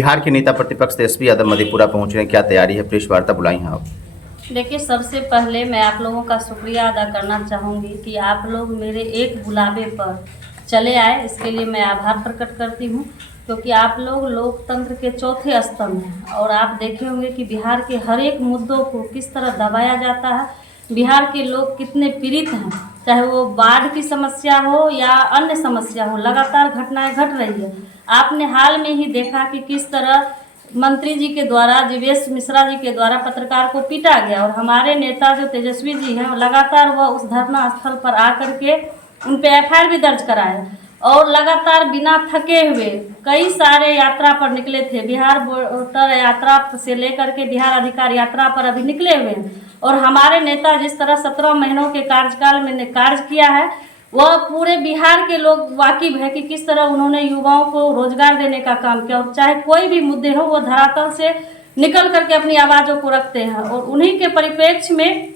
बिहार के नेता प्रतिपक्ष तेजस्वी यादव मधेपुरा पहुंच रहे हैं, क्या तैयारी है? प्रेस वार्ता बुलाई हैं आप। देखिए, सबसे पहले मैं आप लोगों का शुक्रिया अदा करना चाहूँगी कि आप लोग मेरे एक बुलावे पर चले आए, इसके लिए मैं आभार प्रकट करती हूँ, क्योंकि आप लोग लोकतंत्र के चौथे स्तंभ हैं और आप देखे होंगे कि बिहार के हर एक मुद्दों को किस तरह दबाया जाता है। बिहार के लोग कितने पीड़ित हैं, चाहे वो बाढ़ की समस्या हो या अन्य समस्या हो, लगातार घटनाएं घट रही है। आपने हाल में ही देखा कि किस तरह मंत्री जी के द्वारा, जीवेश मिश्रा जी के द्वारा पत्रकार को पीटा गया और हमारे नेता जो तेजस्वी जी हैं लगातार वह उस धरना स्थल पर आकर के उन पे एफआईआर भी दर्ज कराए और लगातार बिना थके हुए कई सारे यात्रा पर निकले थे। बिहार बोर्डर यात्रा से लेकर के बिहार अधिकार यात्रा पर अभी निकले हुए हैं और हमारे नेता जिस तरह 17 महीनों के कार्यकाल में कार्य किया है वह पूरे बिहार के लोग वाकिफ है कि किस तरह उन्होंने युवाओं को रोजगार देने का काम किया और चाहे कोई भी मुद्दे हो वो धरातल से निकल करके अपनी आवाज़ों को रखते हैं। और उन्हीं के परिप्रेक्ष्य में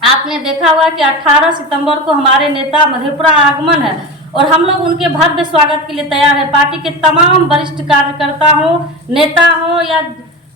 आपने देखा हुआ कि 18 सितंबर को हमारे नेता मधेपुरा आगमन है और हम लोग उनके भव्य स्वागत के लिए तैयार है। पार्टी के तमाम वरिष्ठ कार्यकर्ता हों, नेता हों या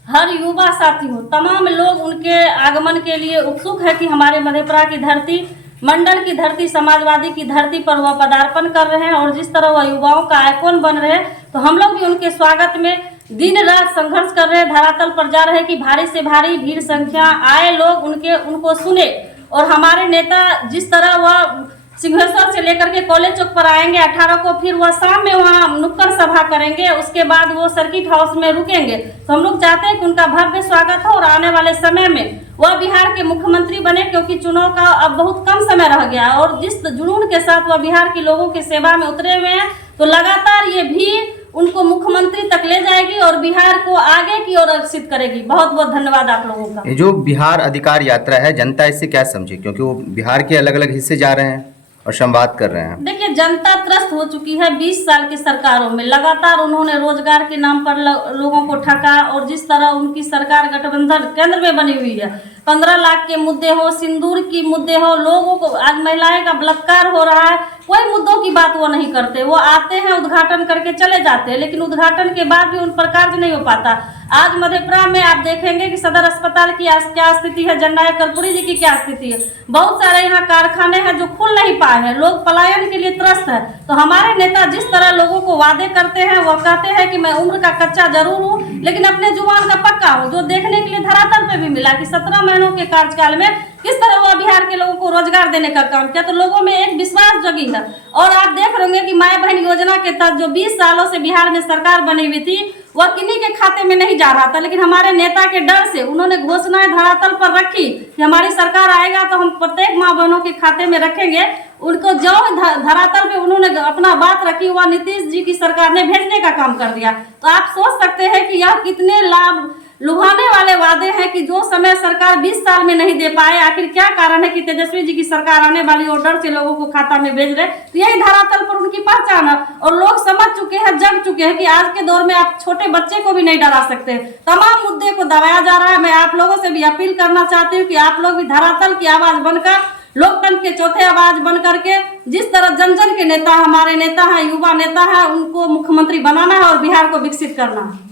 हर युवा साथी हो, तमाम लोग उनके आगमन के लिए उत्सुक है कि हमारे मधेपुरा की धरती, मंडल की धरती, समाजवादी की धरती पर वह पदार्पण कर रहे हैं और जिस तरह वह युवाओं का आइकॉन बन रहे हैं, तो हम लोग भी उनके स्वागत में दिन रात संघर्ष कर रहे हैं, धरातल पर जा रहे हैं कि भारी से भारी भीड़ संख्या आए, लोग उनको सुने। और हमारे नेता जिस तरह वह सिंहेश्वर से लेकर के कॉलेज चौक पर आएंगे 18 को, फिर वह शाम में वहाँ नुक्कड़ सभा करेंगे, उसके बाद वो सर्किट हाउस में रुकेंगे। तो हम लोग चाहते हैं कि उनका भव्य स्वागत हो और आने वाले समय में वह बिहार के मुख्यमंत्री बने, क्योंकि चुनाव का अब बहुत कम समय रह गया और जिस जुनून के साथ वह बिहार के लोगों की सेवा में उतरे हुए हैं, तो लगातार ये भी उनको मुख्यमंत्री तक ले जाएगी और बिहार को आगे की ओर अग्रसित करेगी। बहुत बहुत धन्यवाद आप लोगों का। जो बिहार अधिकार यात्रा है, जनता इससे क्या समझे, क्योंकि वो बिहार के अलग अलग हिस्से जा रहे हैं और संवाद कर रहे हैं। देखिए, जनता त्रस्त हो चुकी है 20 साल की सरकारों में। लगातार उन्होंने रोजगार के नाम पर लोगों को ठगा और जिस तरह उनकी सरकार गठबंधन केंद्र में बनी हुई है, 15 लाख के मुद्दे हो, सिंदूर की मुद्दे हो, लोगों को आज महिलाएं का बलात्कार हो रहा है, कोई मुद्दों की बात वो नहीं करते। वो आते हैं, उद्घाटन करके चले जाते हैं, लेकिन उद्घाटन के बाद भी उन पर कार्य नहीं हो पाता। आज मधेपुरा में आप देखेंगे कि सदर अस्पताल की क्या स्थिति है, जननायक कर्पूरी जी की क्या स्थिति है। बहुत सारे यहाँ कारखाने हैं जो खुल नहीं पाए हैं, लोग पलायन के लिए त्रस्त है। तो हमारे नेता जिस तरह लोगों को वादे करते हैं, वो कहते हैं कि मैं उम्र का कच्चा जरूर हूँ लेकिन अपने जुबान का पक्का हूँ, जो देखने के लिए धरातल पे भी मिला कि 17 महीनों के कार्यकाल में किस तरह वह बिहार के लोगों को रोजगार देने का काम किया। तो लोगों में एक विश्वास जगी है और आप देख रहे होंगे कि माय बहन योजना के तहत जो 20 सालों से बिहार में सरकार बनी हुई थी वह किन्हीं के खाते में नहीं जा रहा था, लेकिन हमारे नेता के डर से उन्होंने घोषणाएं धरातल पर रखी कि हमारी सरकार आएगा तो हम प्रत्येक माँ बहनों के खाते में रखेंगे। उनको जो धरातल पे उन्होंने अपना बात रखी वह नीतीश जी की सरकार ने भेजने का काम कर दिया। तो आप सोच सकते हैं कि यह कितने लाभ लुभाने वाले वादे हैं कि जो समय सरकार 20 साल में नहीं दे पाए। आखिर क्या कारण है कि तेजस्वी जी की सरकार आने वाली ऑर्डर से लोगों को खाता में भेज रहे? तो यही धरातल पर उनकी पहचान है और लोग समझ चुके हैं, जग चुके हैं कि आज के दौर में आप छोटे बच्चे को भी नहीं डरा सकते। तमाम मुद्दे को दबाया जा रहा है। मैं आप लोगों से भी अपील करना चाहती हूँ कि आप लोग भी धरातल की आवाज बनकर, लोकतंत्र के चौथे आवाज बन करके, जिस तरह जन जन के नेता हमारे नेता हैं, युवा नेता हैं, उनको मुख्यमंत्री बनाना है और बिहार को विकसित करना है।